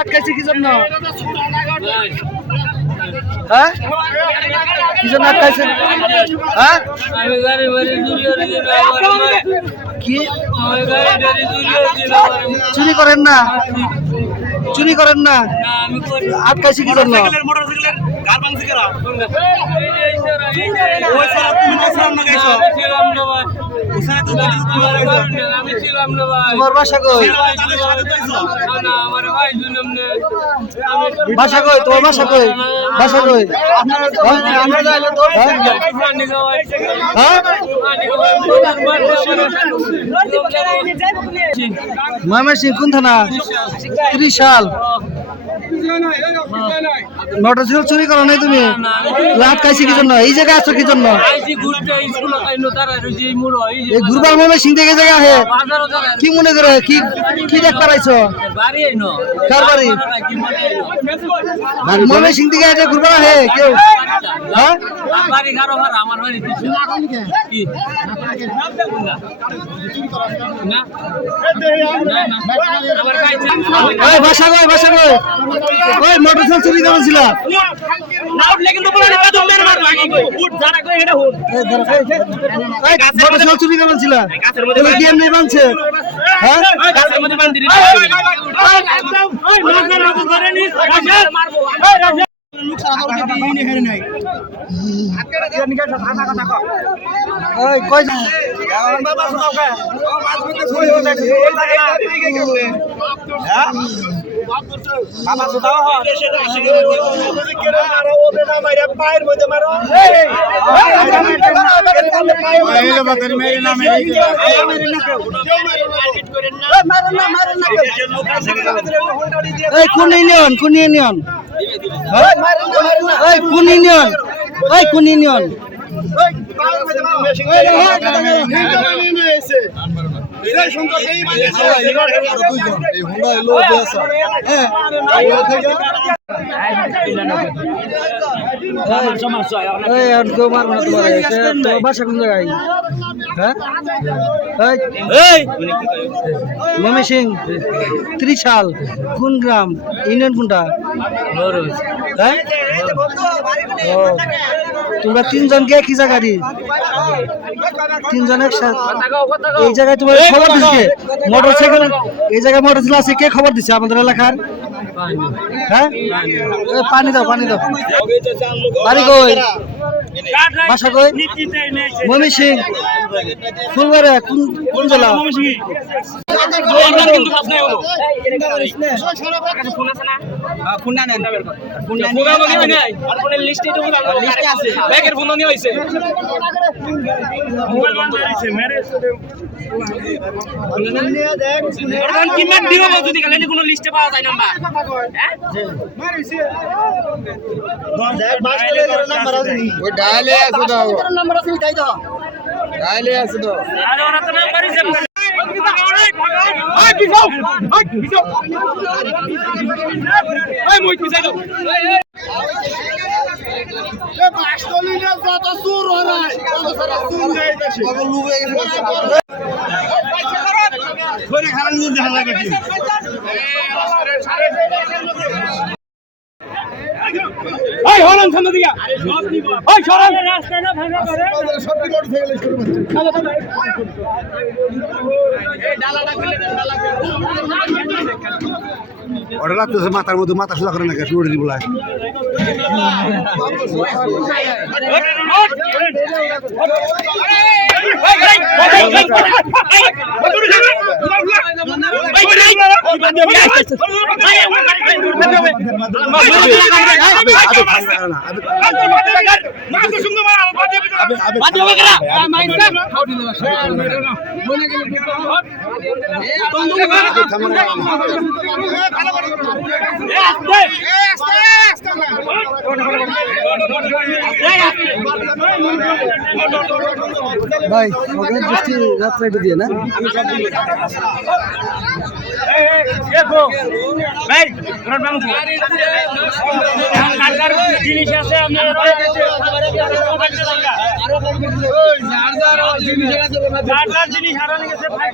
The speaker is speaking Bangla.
আটকাইছে কি জন্য? হ্যাঁ কি জন্য আটকাইছে? হ্যাঁ কি চুরি করেন না? চুরি করেন না? আটকাইছে কি জন্য? তোমার বাসা কই? বাসা কই? তোমার বাসা কই? বাসা কই? ময়মনসিংহ কোন থানা? ত্রিশাল। মোটরসাইকেল চুরি করো নাই তুমি? আটকাইছি কি জন্য? এই জায়গায় আছো কি জন্য? ঘুরবার ময়মনসিং থেকে জায়গা হে কি মনে করে কি কি দেখ পারাইছো? কার বাড়ি? ময়মনসিং থেকে এটা ঘুরবার হে কেউ? হ্যাঁ বাসা কই? বাসা কই? ওই মোটরসাইকেল চুরি করেছিল? মোটরসাইকেল চুরি করেছিল? কি এমনি বানছে? হ্যাঁ কোন ইউনিয়ন? কোন ইউনিয়ন? কোন ইউনিয়ন? কোন ইউনিয়ন? বাসা কোন জায়গায়? ময়মনসিং ত্রিশাল। কোন গ্রাম? ইউনিয়ন কোনটা? হ্যাঁ তোমরা তিনজন কে কি জায়গা দি? তিনজন একসাথে এই জায়গায় তোমার খবর দিচ্ছে? মোটরসাইকেল এই জায়গায় মোটরসাইকেল আছে, কে খবর দিচ্ছে আমাদের এলাকার? হ্যাঁ পানি দাও, পানি দাও। বাড়ি কই? বাসা কই? ময়মনসিং ফুলবাড়ি। কোন জেলা? ওটা লাগতেছে মাথার মধ্যে, মাথা সোজা করে না কে শুরু বলায়। ভাই দৃষ্টি যাত্রা এটা দিয়ে না ভাই জিনিস আছে আমি জিনিস হারানো গেছে ভাই